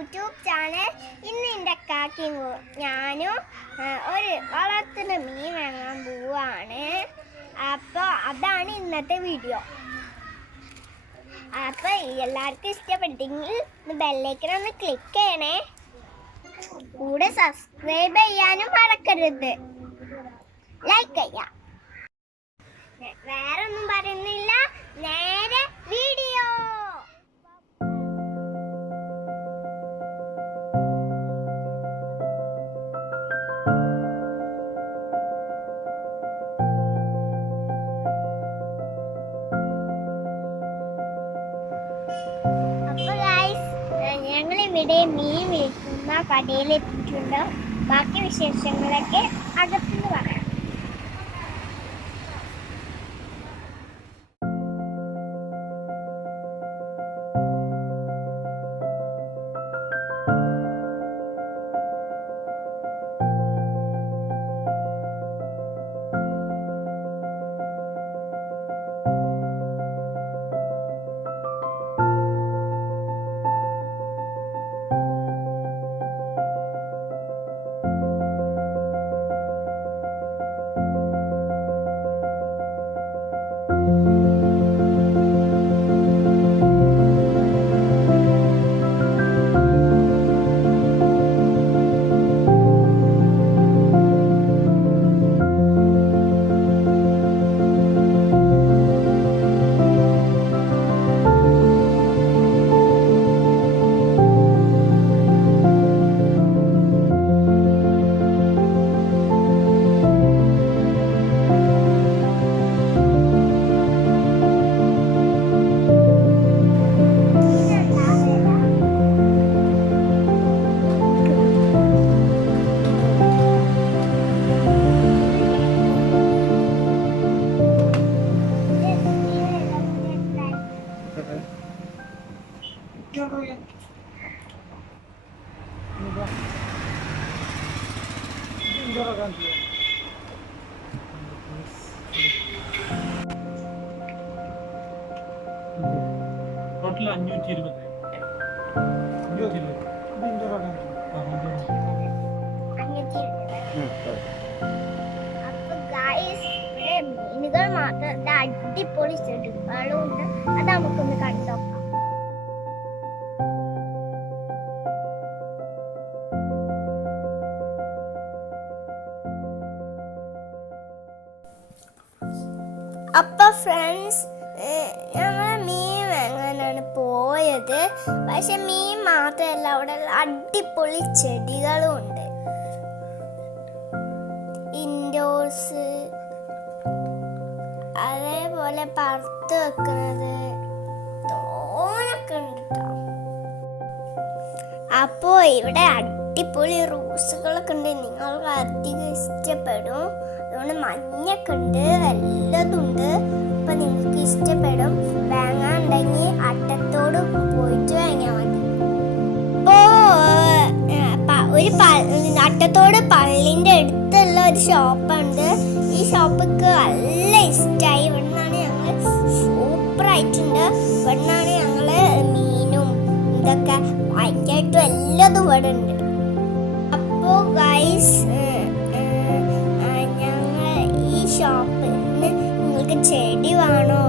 YouTube channel ഇന്ന് എന്റെ കാക്കിയും ഞാനും ഒരു വളർത്തുന്ന മീൻ വാങ്ങാൻ പോവാണ്. അപ്പോൾ അതാണ് ഇന്നത്തെ വീഡിയോ അപ്പോൾ എല്ലാവർക്കും ഇഷ്ടപ്പെട്ടെങ്കിൽ ബെല്ലൈക്കൺ ഒന്ന് ക്ലിക്ക് ചെയ്യണേ. കൂടെ സബ്സ്ക്രൈബ് ചെയ്യാനും മറക്കരുത്. ലൈക്ക് ചെയ്യാം. വേറൊന്നും വേറെ ഒന്നും പറയുന്നില്ല ഇവിടെ മീൻ വിൽക്കുന്ന കടയിൽ എത്തിയിട്ടുണ്ട് ബാക്കി വിശേഷങ്ങളൊക്കെ ടോട്ടൽ അഞ്ഞൂറ്റി ഇരുപത്. അഞ്ഞൂറ്റി ഇരുപത്. ആ, അഞ്ഞൂറ്. മീനുകൾ അടിപൊളി ചെടികളുണ്ട് അത് നമുക്കൊന്ന് കണ്ടോക്കാം അപ്പൊ ഫ്രണ്ട്സ് ഞങ്ങൾ മീൻ വാങ്ങാനാണ് പോയത്. പക്ഷെ മീൻ മാത്രമല്ല അവിടെ അടിപൊളി ചെടികളും ഉണ്ട് ഇൻഡോർസ് അതേപോലെ പറത്ത് വെക്കുന്നത് തോനൊക്കെ ഉണ്ട് ട്ടോ. അപ്പോ ഇവിടെ അടിപൊളി റോസുകളൊക്കെ ഉണ്ട്. നിങ്ങൾക്ക് അധികം ഇഷ്ടപ്പെടും. അതുകൊണ്ട് മഞ്ഞൊക്കെ ഉണ്ട് വല്ലതുണ്ട് അപ്പൊ നിങ്ങൾക്ക് ഇഷ്ടപ്പെടും. വാങ്ങാണ്ടെങ്കിൽ അട്ടത്തോട് പോയിട്ട് വാങ്ങിയാൽ മതി. ഇപ്പോ ഒരു അട്ടത്തോട് പള്ളിന്റെ അടുത്തുള്ള ഒരു ഷോപ്പുണ്ട്. ഈ ഷോപ്പിക്ക് നല്ല ആയിട്ടുണ്ട് പെണ്ണാണ് ഞങ്ങൾ മീനും ഇതൊക്കെ ഭയങ്കരമായിട്ടും എല്ലാതും ഇവിടെ ഉണ്ട്. അപ്പോ ഗൈസ് ഞങ്ങൾ ഈ ഷോപ്പിൽ നിന്ന് നിങ്ങൾക്ക് ചെടി വേണോ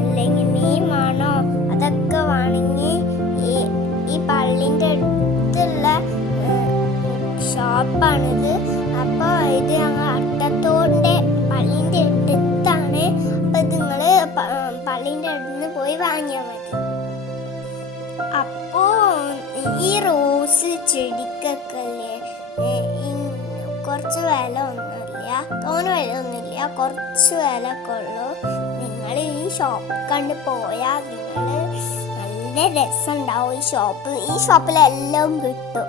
അല്ലെങ്കിൽ മീൻ വേണോ അതൊക്കെ വേണമെങ്കിൽ ഈ ഈ പള്ളിന്റെ അടുത്തുള്ള ഷോപ്പാണിത് അപ്പോൾ ഇത് ഞങ്ങൾ ഈ റോസ് ചെടിക്കൊക്കെ കുറച്ച് വില ഒന്നുമില്ല. തോന്ന വില ഒന്നുമില്ല. കുറച്ച് വില ഉള്ളൂ. നിങ്ങൾ ഈ ഷോപ്പ് കണ്ട് പോയാൽ നിങ്ങൾ നല്ല രസമുണ്ടാവും ഈ ഷോപ്പ് ഈ ഷോപ്പിൽ എല്ലാം കിട്ടും.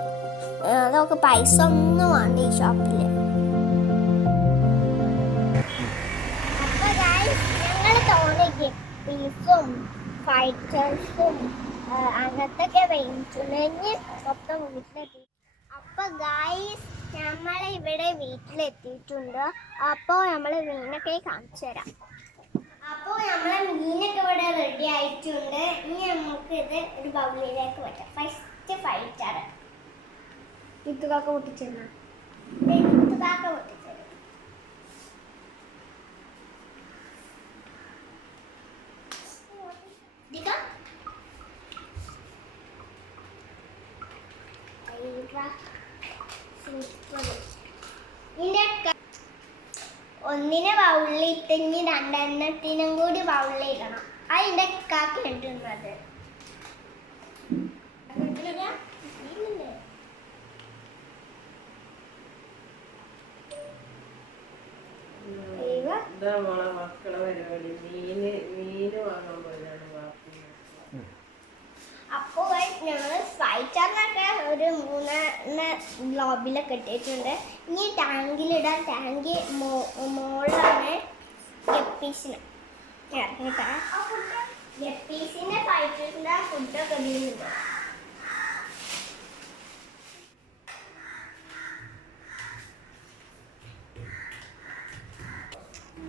അതൊക്കെ പൈസ ഒന്നും വേണ്ട ഈ ഷോപ്പിൽ ഞങ്ങൾ തോന്നിക്ക് പീസും അങ്ങനത്തൊക്കെ വേണ്ടിട്ടുണ്ടെങ്കിൽ മൊത്തം വീട്ടിലെത്തി. അപ്പൊ ഗായ്സ് നമ്മളെ ഇവിടെ വീട്ടിലെത്തിയിട്ടുണ്ട്. അപ്പോൾ നമ്മൾ മീനൊക്കെ കാണിച്ചു തരാം. അപ്പൊ അപ്പോൾ നമ്മളെ മീനൊക്കെ ഇവിടെ റെഡി ആയിട്ടുണ്ട്. ഇനി നമുക്ക് ഇത് ഒരു ബൗളിലേക്ക് വെക്കാം. ഫസ്റ്റ് ഫൈറ്റാണ് ഇത്തുകാക്ക പൊട്ടിച്ചെന്നാ? ഇത്തുകാക്ക പൊട്ടിച്ചത് ഒന്നിനെ ബൗളിട്ടെങ്കിൽ രണ്ടെണ്ണത്തിനും കൂടി ബൗളിലിടണം അതിന്റെ കാക്ക മോളെ മക്കളെ പരിപാടി. മീന് മീന് വാങ്ങാൻ പോയതാണ്. അപ്പോൾ ഞങ്ങൾ സ്പൈറ്റാന്നൊക്കെ ഒരു മൂന്ന് ഗ്ലോബിലൊക്കെ ഇട്ടിട്ടുണ്ട് ഇനി ടാങ്കിലിടാൻ ടാങ്ക് മോളാണ് ഗപ്പീസിന്. ഇറങ്ങിട്ടാ. ഗപ്പീസിന്റെ ഫൈറ്ററിന്റെ ഫുഡൊക്കെ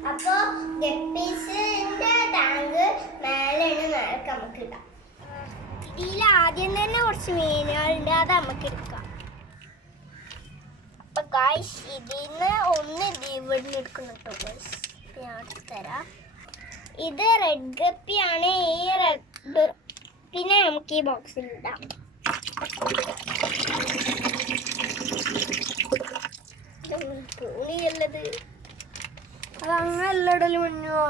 അപ്പോ ഗപ്പീസിന്റെ ടാങ്ക് മേലെയാണ് മേലേക്ക് നമുക്ക് ഇടാം. ഇതിൽ ആദ്യം തന്നെ കുറച്ച് മീനുകളുണ്ട് അത് നമുക്ക് എടുക്കാം. അപ്പൊ ഗായ്സ് ഇതിന്ന് ഒന്ന് ഇവിടുന്ന് എടുക്കണം കേട്ടോ ഞാൻ തരാം. ഇത് റെഡ് ഗപ്പിയാണ് ഈ റെഡ് പിന്നെ നമുക്ക് ഈ ബോക്സിൽ ഇടാം തുണിയുള്ളത് അത് അങ്ങനല്ല ഇടൽ മഞ്ഞോ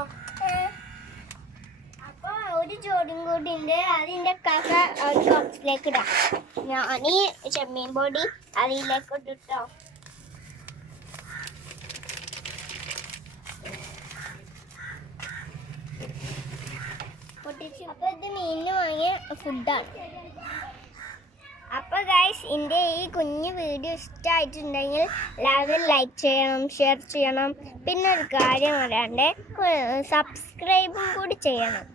അപ്പൊ ഒരു ജോഡിയും കൂടി ഉണ്ട് അതിന്റെ കഥ ഒരു ബോക്സിലേക്ക് ഇടാം. ഞാൻ ഈ ചെമ്മീൻ പൊടി അതിലേക്ക് ഇട്ടിട്ടോ. പൊട്ടിച്ചു. അപ്പൊ ഇത് മീനിന് വാങ്ങിയ ഫുഡാണ് അപ്പോൾ ഗൈസ് എന്റെ ഈ കുഞ്ഞു വീഡിയോ ഇഷ്ടമായിട്ടുണ്ടെങ്കിൽ എല്ലാവരും ലൈക്ക് ചെയ്യണം ഷെയർ ചെയ്യണം. പിന്നെ ഒരു കാര്യം പറയാണ്ട് സബ്സ്ക്രൈബും കൂടി ചെയ്യണം.